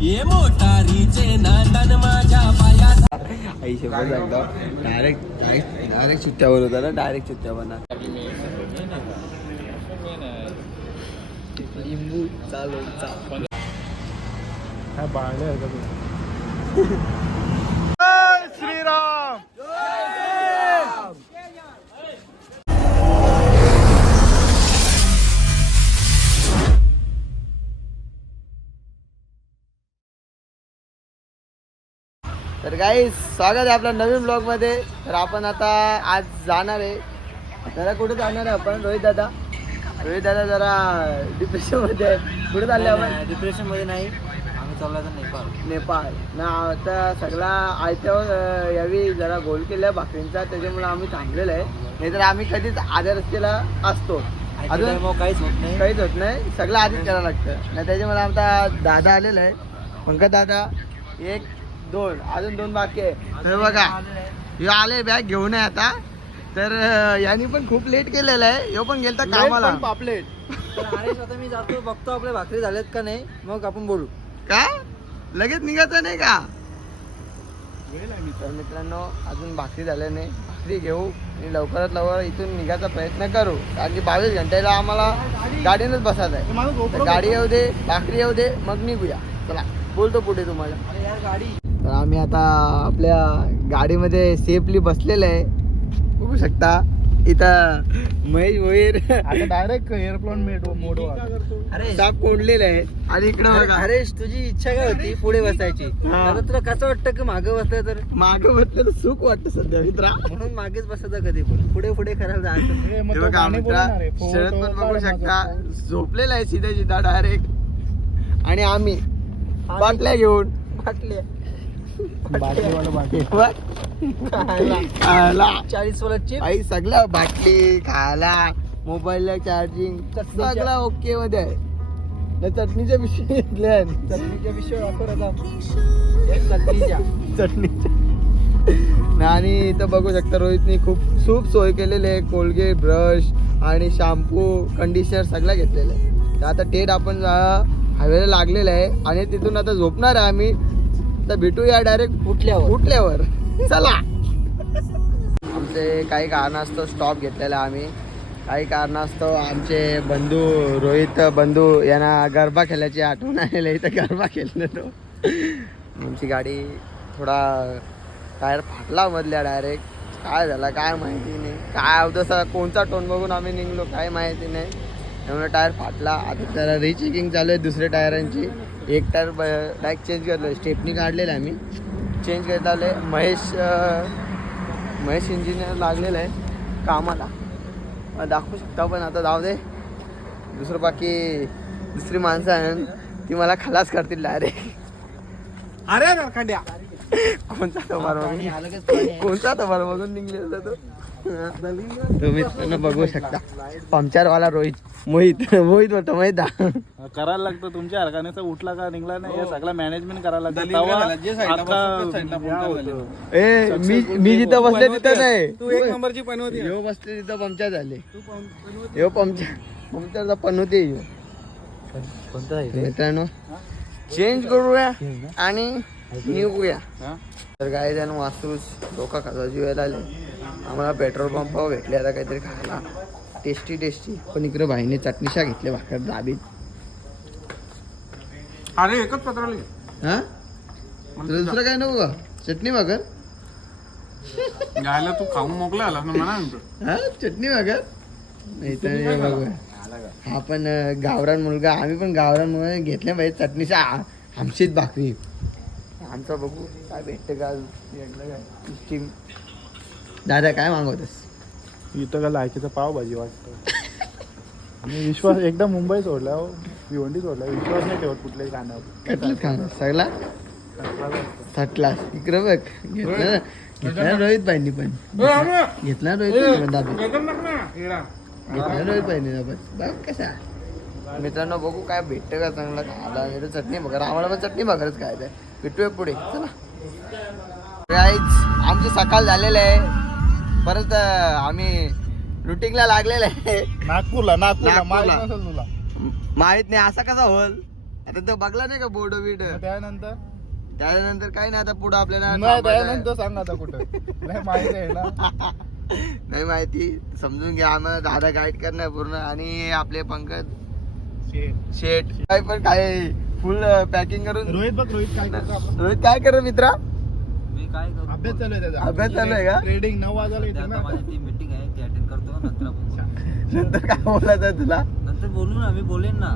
ये मोटारीचे नांदन माझ्या पायात. आई शपथ लागला डायरेक्ट चिट्ट्यावर होता ना, डायरेक्ट चिट्ट्यावर ना. लिंबू चालू काय बाळले आहे का तू? श्रीराम. तर गाईस स्वागत आहे आपल्या नवीन ब्लॉग मध्ये. तर आपण आता आज जाणार आहे, जरा कुठे जाणार आहे आपण? रोहित दादा जरा डिप्रेशन मध्ये आहे. कुठे चालले आपण? डिप्रेशन मध्ये नाही, आम्ही चाललो नेपाळ ना. आता सगळा आयत्यावर यावी जरा गोल केला भाकरींचा, त्याच्यामुळे आम्ही थांबलेलो आहे. नाहीतर आम्ही कधीच आध्या रस्त्याला असतो. अजून काहीच होत नाही, सगळं आधीच करावं लागतं ना. त्याच्यामुळे आमचा दादा आलेला आहे, पंकज दादा. 1 2 अजून 2 बाकी आहे. हे बघा हे आले बॅग घेऊन आहे आता. तर यांनी पण खूप लेट केलेलं आहे. ह्यो पण गेलता कामाला. पापलेट. आता मी जातो, बघतो आपल्या भाकरी झाल्यात का नाही, मग आपण बोलू. का लगेच निघायचं नाही का? तर मित्रांनो अजून भाकरी झाल्या नाही, भाकरी घेऊ आणि लवकरात लवकर इथून निघायचा प्रयत्न करू. कारण की 22 घंट्याला आम्हाला गाडीनंच बसायचं आहे. तर गाडी येऊ दे, भाकरी येऊ दे, मग निघूया. चला बोलतो पुढे तुम्हाला. तर आम्ही आता आपल्या गाडीमध्ये सेफली बसलेलं आहे. बघू शकता इथं महेश भोईर आता डायरेक्ट एअरप्लेन मोडवर. अरे साप कोंडलेलं आहे. आणि इकडं बघा, अरे तुझी इच्छा काय होती पुढे बसायची? हा. आता तुला कसं वाटतं की मागं बसलं तर? मागं बसलं तर सुख वाटतं सध्या मित्रा. म्हणून मागेच बसायचं कधी पण, पुढे पुढे करायला जायचं. हे बघा मित्रा, शरद पण बघू शकता झोपलेला आहे सीधा डायरेक्ट. आणि आम्ही बाटल्या घेऊन बाटल्या 40 वाला चिप, आई सगळं बाटली खायला, मोबाईलला चार्जिंग सगळं ओके मध्ये आहे. त्या चटणीच्या पिशवी घेतल्या, चटणीच्या विषय वापर आता चटणीच्या. आणि इथं बघू शकता रोहितने खूप सोय केलेली आहे. कोलगेट, ब्रश आणि शॅम्पू, कंडिशनर सगळं घेतलेलं आहे. तर आता टेट आपण हायवेला लागलेलं आहे आणि तिथून आता झोपणार आहे आम्ही. तर भेटूया डायरेक्ट उठल्यावर. चला. आमचे काही कारणास्तव स्टॉप घेतलेला आम्ही. काही कारणास्तव आमचे बंधू रोहित बंधू यांना गरबा खेळायची आठवण आलेली. इथं गरबा खेळलो तो. आमची गाडी थोडा टायर फाटला मधल्या डायरेक्ट. काय झाला काय माहिती नाही. काय तसा कोणता टोन बघून आम्ही निघलो काय माहिती नाही. त्यामुळे टायर फाटला. आता त्याला रिचेकिंग चालू आहे दुसऱ्या टायरांची. एक टायर डायरेक्ट चेंज करतो, स्टेपनी काढलेलं आहे आम्ही, चेंज करत आले. महेश इंजिनियर लागलेलं आहे कामाला, दाखवू शकता. पण आता जाऊ दे. दुसरी माणसं आहे ती मला खलास करतील डायरेक्ट. अरे खंड्या कोणता तबार बघून निघले होता तो. तुम्ही त्यांना बघू शकता. पंक्चरवाला मोहित होता माहित आहे. करायला लागतं तुमच्या हरकानेचा उठला का निघला नाही, हे सगळं मॅनेजमेंट करायला लागतं. मी जिथं बसले तिथं नाही, तू 1 नंबरची पण होती. ह्यो बसले तिथं पंक्चर झाले. ह्यो पंक्चरचा पण होते. मित्रांनो चेंज करूया आणि निघूया. तर काय त्यानं वास्तूच डोका खाता जीवायला आले. आम्हाला पेट्रोल पंपावर भेटले आता काहीतरी खायला टेस्टी. पण इकडे भाईने चटणीशा घेतल्या भाकर दाबीत. अरे एकच पत्रावली. हा तुला दुसरं काय नको का? चटणी भाकर घ्यायला तू खाऊन मोकला आला ना म्हणा. हा चटणी भाकर नाही तर बघूया. हा पण गावरान मुलगा, आम्ही पण गावरान मुलगा घेतल्या पाहिजे चटणीशा. आमचीच भाकरी आमचा बघू काय भेटतं का. स्टीम दादा काय मागवतस? इथं का लायकीचा पावभाजी वाटतं. आणि विश्वास एकदा मुंबई सोडला, भिवंडी सोडला, विश्वास नाही ठेवत कुठल्याही खाण्यावर. कटलच खाणार सगळा थटला. इकडं बघ घेतला रोहित भाईंनी पण घेतला. रोहित भाईंनी बघ कसा. मित्रांनो बघू काय भेटतं का चांगला खायला. नाही तर चटणी भाकर. आम्हाला पण चटणी भाकरच खायचं आहे. भेटूया पुढे. चला गाईज आमची सकाळ झालेलं आहे. परत आम्ही रुटीनला लागलेलं आहे नागपूरला माहित नाही असा कसा होल. आता तो बघला नाही का बोर्ड बीड त्यानंतर त्यानंतर काही नाही आता पुढे आपल्याला नाही थांबायचं आहे. त्यानंतर सांग आता कुठं नाही माहिती आहे ना. नाही माहिती समजून घ्या आम्हाला दादा गाईड करणार पूर्ण आणि आपले पंकज शेट काय पण काय फुल पॅकिंग करून रोहित बघ रोहित काय करतो आपण रोहित काय कर मित्रा मी काय करू अभ्यास चालू आहे त्याचा अभ्यास चालू आहे का? ट्रेडिंग 9 वाजायला येते आता ना. माझी ती मीटिंग आहे ती अटेंड करतो नंतर आपण बोलू. नंतर काय बोलायचं आहे तुला नंतर बोलू ना मी बोलेन ना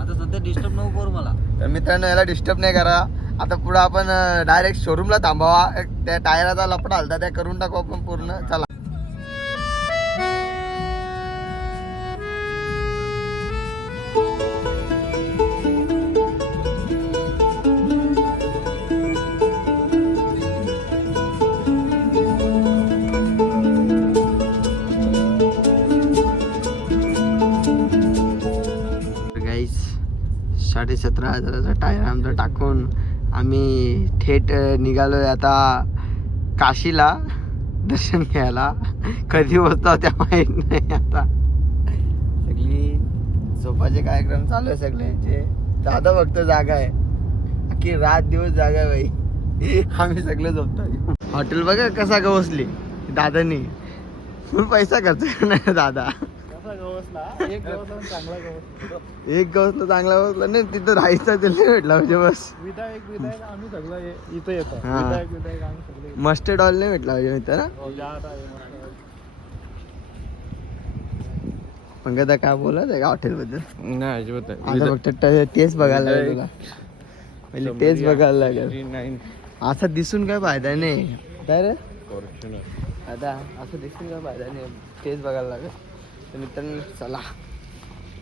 आता सध्या डिस्टर्ब नको करू मला. तर मित्रांनो याला डिस्टर्ब नाही करा आता पुढे आपण डायरेक्ट शोरूमला थांबावा त्या टायराचा लपडा हलता त्या करून टाकू आपण पूर्ण चला. गाईस 17,500चा टायर आमचा टाकून आम्ही थेट निघालोय आता काशीला दर्शन घ्यायला. कधी होता त्या माहीत नाही. आता सगळी झोपाचे कार्यक्रम चालू आहे सगळ्यांचे. दादा फक्त जागा आहे की रात दिवस जागा आहे बाई. आम्ही सगळे झोपतो. हॉटेल बघा कसा गवसली दादानी. फुल पैसा खर्च करणार दादा. कसा गवसला एक गवसला चांगला गवसला. एक गवसला चांगला गवसला नाही तिथं राहायचं ते नाही भेटला म्हणजे बस. विधायक आम्ही सगळं इथं येतो. हा. विधायक आम्ही सगळे मस्टर्ड ऑइल नाही भेटला म्हणजे इथं ना. पंकजा काय बोलत आहे का हॉटेल बद्दल? नाही अजिबात आता फक्त टेस्ट बघायला लागेल तुला. पहिले टेस्ट बघायला लागेल. असं दिसून काय फायदा नाही काय रे आता असं दिसून काय फायदा नाही. टेस्ट बघायला लागेल. तर मित्रांनो चला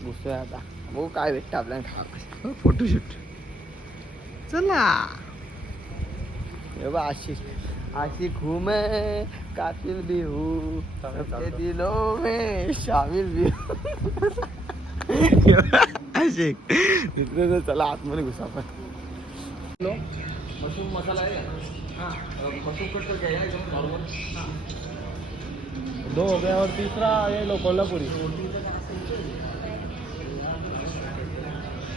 घुसूया आता. बघू काय भेटतं आपल्याला खावा. फोटोशूट चला. ये बा आशिक आशिक हूँ मैं कातिल भी हूँ सबके दिलों में शामिल भी हूँ. आशिक मित्रांनो चला आतमध्ये घुसा आपण. मशरूम मसाला आहे का? मशरूम कट करके आहे एकदम नॉर्मल. 2 हो गया और तीसरा ये लो कोल्हापुरी.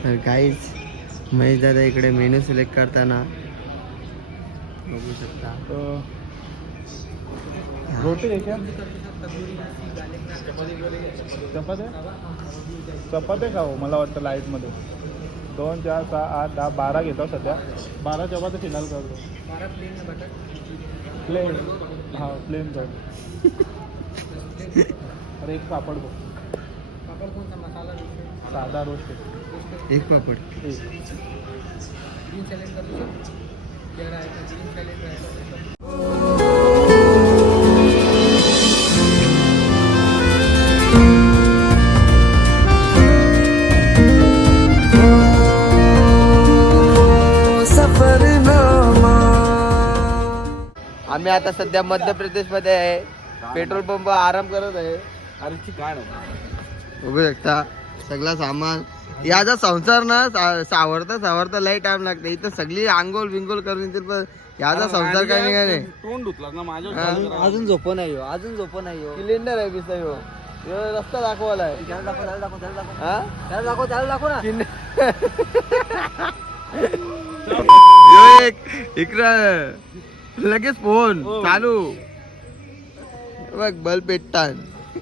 तर काहीच महेश दादा इकडे मेनू सिलेक्ट करताना बघू शकता. रोटी देखील चपात्या खाऊ मला वाटतं लाईटमध्ये 2, 4, 6, 8, 10, 12 घेतो सध्या. 12 चपात्या फिनाल करतो. प्लेन हा प्लेन कर. अरे एक पापड बघ. साधा रोस्ट एक पापड. आम्ही आता सध्या मध्य प्रदेश मध्ये आहे. पेट्रोल पंप आराम करत आहे. बघू शकता सगळा सामान. याचा संसार ना सावरता लय टाइम लागते. इथं सगळी आंघोळ बिंगोळ करून येतील पण याचा संसार काय नाही. काय नाही तोंड धुतला ना माझ्या. अजून झोप नाही हो अजून झोप नाही हो. सिलेंडर आहे पिसा ह्यो. ह्यो रस्ता दाखवायला आहे. त्याला दाखव त्याला दाखव त्याला दाखव हा त्याला दाखव ना. ह्यो एक इकडं लगेच फोन चालू. बघ बल्ब पेटतात.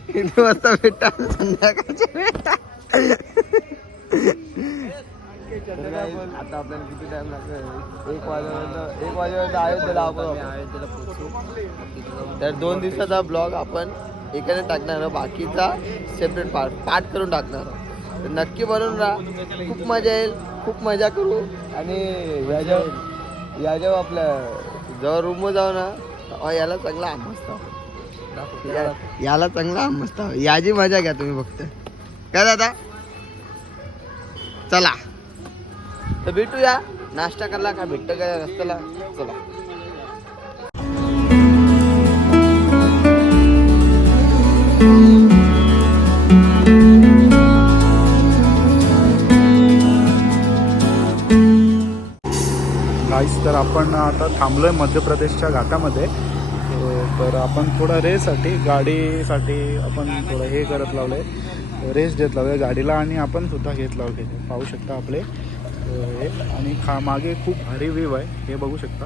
किती वाजता पेटतात? संध्याकाळच्या पेटतात. आता आपल्याला किती टाइम लागतो? 1 वाजेपर्यंत अयोध्येला आपण. तर 2 दिवसाचा ब्लॉग आपण एकाने टाकणार. बाकीचा सेपरेट पार्ट करून टाकणार. तर नक्की बनवून राहा. खूप मजा येईल. खूप मजा करू. आणि याच्या आपल्या जेव्हा रूमवर जाऊ ना याला चांगला आंबसता. याला चांगला आंबसता. याची मजा घ्या तुम्ही फक्त. काय दादा चला तर भेटूया. नाश्ता करला का भेटतं का रस्त्याला. चला गाईस तर आपण आता थांबलोय मध्य प्रदेशच्या घाटामध्ये. तर आपण थोडं रेससाठी गाडीसाठी आपण थोडं हे करत लावलं आहे. रेस देत लावलं गाडीला आणि आपण सुद्धा घेत लावले. पाहू शकता आपले हे आणि मागे खूप भारी व्ह्यू आहे, हे बघू शकता.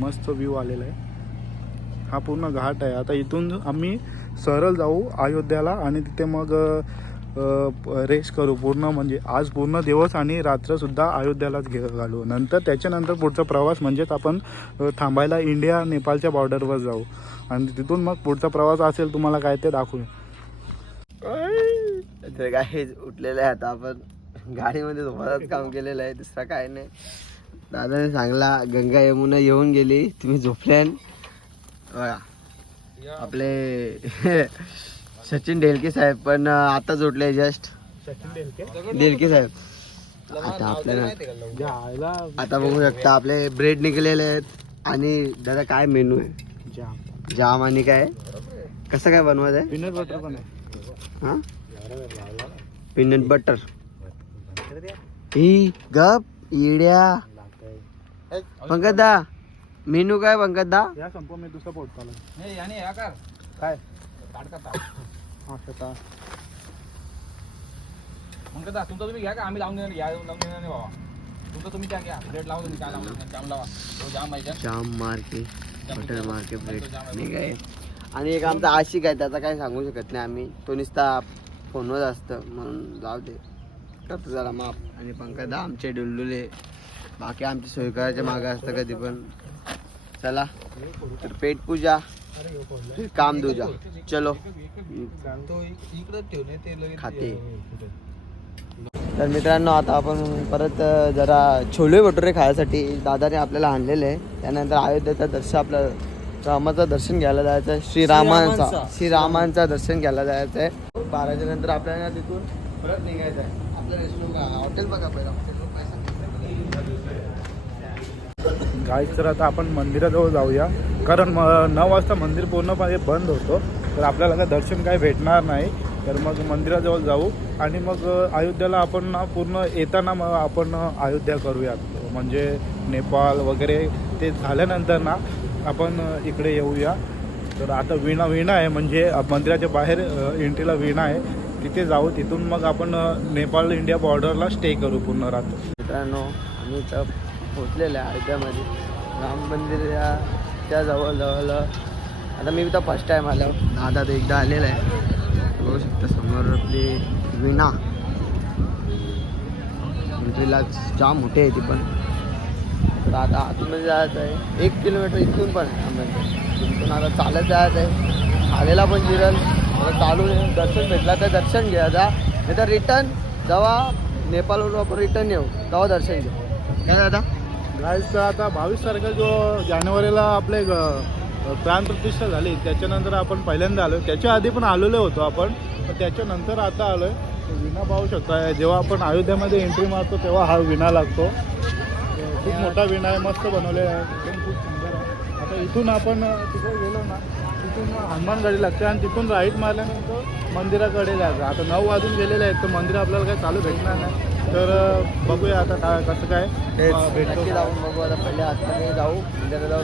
मस्त व्ह्यू आलेला आहे. हा पूर्ण घाट आहे. आता इथून आम्ही सरळ जाऊ अयोध्याला आणि तिथे मग रेस्ट करू पूर्ण, म्हणजे आज पूर्ण दिवस आणि रात्रसुद्धा अयोध्यालाच घालू. नंतर त्याच्यानंतर पुढचा प्रवास म्हणजेच आपण थांबायला इंडिया नेपाळच्या बॉर्डरवर जाऊ आणि तिथून मग पुढचा प्रवास असेल तुम्हाला काय ते दाखवू. तर काय उठलेलं आहे. आता आपण गाडीमध्ये झोपायचं काम केलेलं आहे, दुसरा काय नाही. दादाने सांगला गंगा यमुना येऊन गेली, तुम्ही झोपल्यान. बघा आपले सचिन ढेलके साहेब पण आता जोडले जस्ट. ढेलके साहेब आता आपल्याला आता बघू शकता आपले ब्रेड निघलेले आहेत. आणि दादा काय मेनू आहे? जाम आणि काय कसं काय बनवायचं आहे? पीनट बटर पण आहे. हा पीनट बटर ही गप इड्या. पंकजदा मेनू काय पंकजदा? या संप मी दुसरा पोटताला नाही याने या कर काय काढता हा स्वतः मग कदा तुमचं तुम्ही घ्या का आम्ही लावून देणार, या लावून देणार नाही बाबा. तुमचं तुम्ही त्या घ्या, ब्रेड लावा तुम्ही, काय लावून जाम लावा. तो जाम माहिती आहे, जाम मार्के बटर मार्के ब्रेड नाही काय. आणि एक आमचा आशिक आहे, त्याचा काय सांगू शकत नाही आम्ही, तो नुसता फोनवर असतं म्हणून जाऊ दे करतो जरा माफ. आणि पंकजदा आमचे डुलडुले बाकी आमची सोय करायच्या मागं असतं कधी पण. चला तर पेट पूजा फिर काम दूजा. चलो खाते. तर मित्रांनो आता आपण परत जरा छोले भटुरे खायसाठी दादाने आपल्याला आणलेले आहे. त्यानंतर अयोध्येचं दर्शन, आपलं रामाचं दर्शन घ्यायला जायचं आहे. श्रीरामांचा दर्शन घ्यायला जायचं आहे. 12च्या नंतर आपल्याला तिथून परत निघायचं आहे. आपलं रेस्टो हॉटेल बघा पहिला. गाईस तर आता आपण मंदिराजवळ जाऊया, कारण 9 वाजता मंदिर पूर्णपणे बंद होतो, तर आपल्याला काय दर्शन काय भेटणार नाही. तर मग मंदिराजवळ जाऊ आणि मग अयोध्याला आपण ना पूर्ण येताना मग आपण अयोध्या करूयात, म्हणजे नेपाळ वगैरे ते झाल्यानंतर ना आपण इकडे येऊया. तर आता विणा आहे, म्हणजे मंदिराच्या बाहेर एंट्रीला विणा आहे, तिथे जाऊ. तिथून मग आपण नेपाळ इंडिया बॉर्डरला स्टे करू पूर्ण रात्र. मित्रांनो आम्ही इथं पोचलेलं आहे अयोध्यामध्ये, राम मंदिराच्या जवळ. आता मी इथं फर्स्ट टाईम आलो, दादा तर एकदा आलेला आहे. बघू शकता समोर आपली विणा. एंट्रीला जाम मोठी आहे ती पण. तर आता आतमध्ये जायचं आहे, 1 किलोमीटर इथून पण तिथून आता चालत जायचं आहे. आलेला पण जिरल चालू दर्शन भेटला तर दर्शन घ्या जा, नाही तर रिटर्न जेव्हा नेपाळवरून आपण रिटर्न येऊ तेव्हा दर्शन घेऊ. काय दादा? गाईस तर आता 22 तारखेला जो जानेवारीला आपले प्राणप्रतिष्ठा झाली, त्याच्यानंतर आपण पहिल्यांदा आलो. त्याच्या आधी पण आलेलो होतो आपण, तर त्याच्यानंतर आता आलो आहे. विणा पाहू शकता, जेव्हा आपण अयोध्यामध्ये एंट्री मारतो तेव्हा हा विणा लागतो. खूप मोठा विणा आहे, मस्त बनवलेला आहे, एकदम खूप सुंदर आहे. आता इथून आपण तिकडे गेलो ना, तिथून हनुमानगडी लागते आणि तिथून राईट मारल्यानंतर मंदिराकडे जायचं. आता 9 वाजून गेलेले आहेत, तर मंदिर आपल्याला काही चालू भेटणार नाही. तर बघूया आता काय कसं काय भेटतो. नक्की जाऊन बघू. आता पहिले आतमध्ये जाऊ, मंदिरात जाऊ,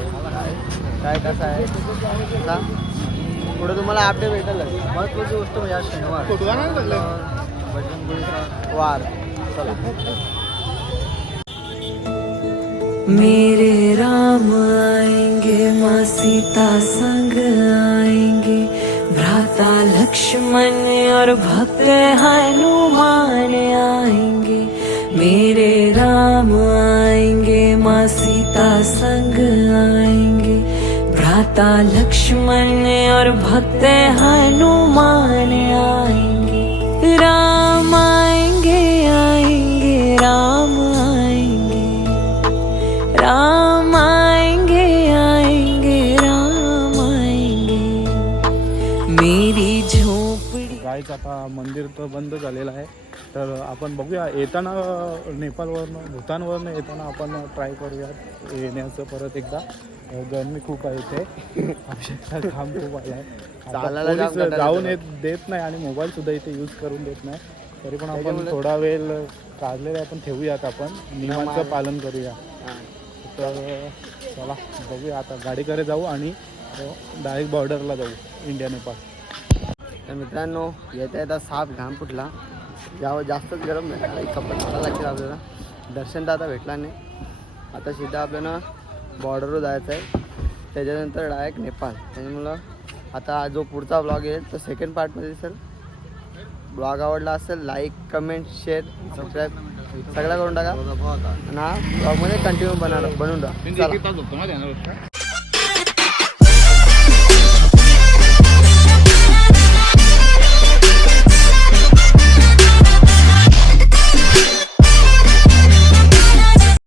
काय कसं आहे आता पुढे तुम्हाला अपडेट भेटेल. महत्त्वाची गोष्ट म्हणजे आज शनिवार वार. चला. मेरे राम आएंगे, माँ सीता संग आएंगे, भ्राता लक्ष्मण और भक्त हनुमान आएंगे. मेरे राम आएंगे, माँ सीता संग आएंगे, भ्राता लक्ष्मण और भक्त हनुमान आएंगे. राम आएंगे आएंगे राम आएंगे, राम आएंगे आएंगे राम आएंगे. मेरी झोपड़ी. गाईच आता मंदिर तर बंद झालेलं आहे, तर आपण बघूया येताना नेपाळवरनं भूतानवरनं येताना आपण ट्राय करूया येण्याचं परत एकदा. गरमी खूप आहे इथे, आवश्यकता काम खूप आलं आहे. पोलीस जाऊन देत नाही आणि मोबाईलसुद्धा इथे यूज करून देत नाही, तरी पण आपण थोडा वेळ काढलेला आपण ठेवूयात, आपण नियमांचं पालन करूया. तर चला बघूया, आता गाडीकडे जाऊ आणि डायरेक्ट बॉर्डरला जाऊ इंडिया नेपाळ. तर मित्रांनो येता येता साप घाम फुटला, जावं जास्तच गरम नाही, कपडे घालायला लागतील आपल्याला. दर्शन तर आता भेटला नाही. आता सीधा आपल्याला बॉर्डरवर जायचं आहे, त्याच्यानंतर डायरेक्ट नेपाळ. त्याच्यामुळं आता जो पुढचा ब्लॉग येईल तो सेकंड पार्टमध्ये दिसेल. ब्लॉग आवडला असेल लाईक कमेंट शेअर सबस्क्राईब सगळं करून टाका. आणि हा ब्लॉगमध्ये कंटिन्यू बनून राहा. चला.